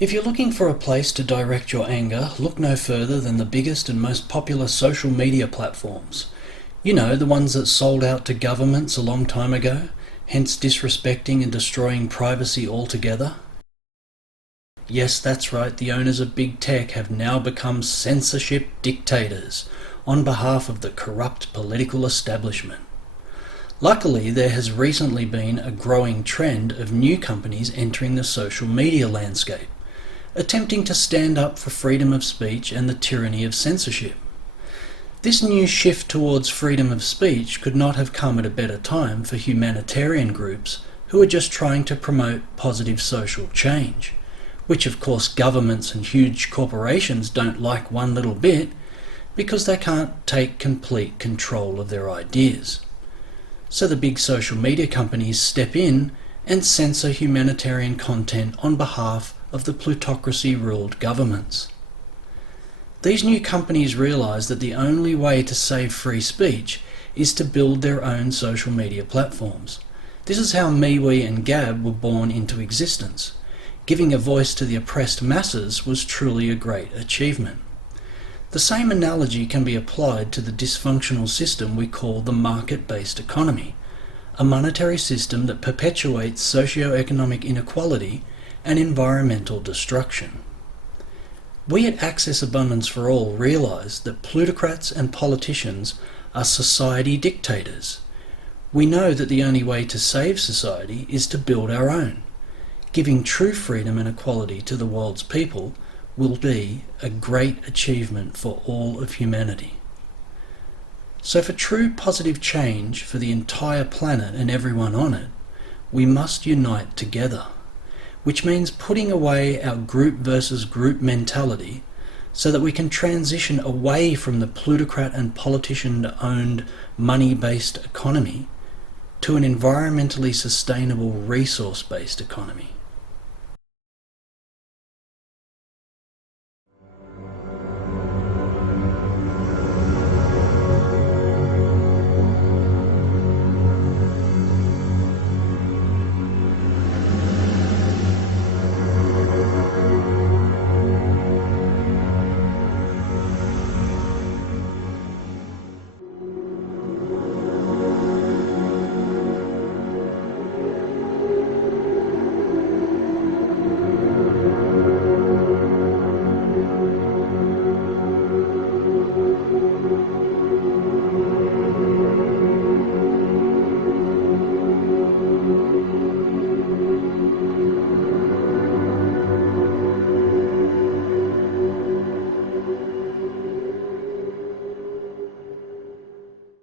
If you're looking for a place to direct your anger, look no further than the biggest and most popular social media platforms. You know, the ones that sold out to governments a long time ago, hence disrespecting and destroying privacy altogether. Yes, that's right, the owners of big tech have now become censorship dictators on behalf of the corrupt political establishment. Luckily, there has recently been a growing trend of new companies entering the social media landscape, attempting to stand up for freedom of speech and the tyranny of censorship. This new shift towards freedom of speech could not have come at a better time for humanitarian groups who are just trying to promote positive social change, which of course governments and huge corporations don't like one little bit because they can't take complete control of their ideas. So the big social media companies step in and censor humanitarian content on behalf of the plutocracy-ruled governments. These new companies realise that the only way to save free speech is to build their own social media platforms. This is how MeWe and Gab were born into existence. Giving a voice to the oppressed masses was truly a great achievement. The same analogy can be applied to the dysfunctional system we call the market-based economy, a monetary system that perpetuates socio-economic inequality and environmental destruction. We at Access Abundance for All realise that plutocrats and politicians are society dictators. We know that the only way to save society is to build our own. Giving true freedom and equality to the world's people will be a great achievement for all of humanity. So for true positive change for the entire planet and everyone on it, we must unite together, which means putting away our group versus group mentality so that we can transition away from the plutocrat and politician-owned money-based economy to an environmentally sustainable resource-based economy.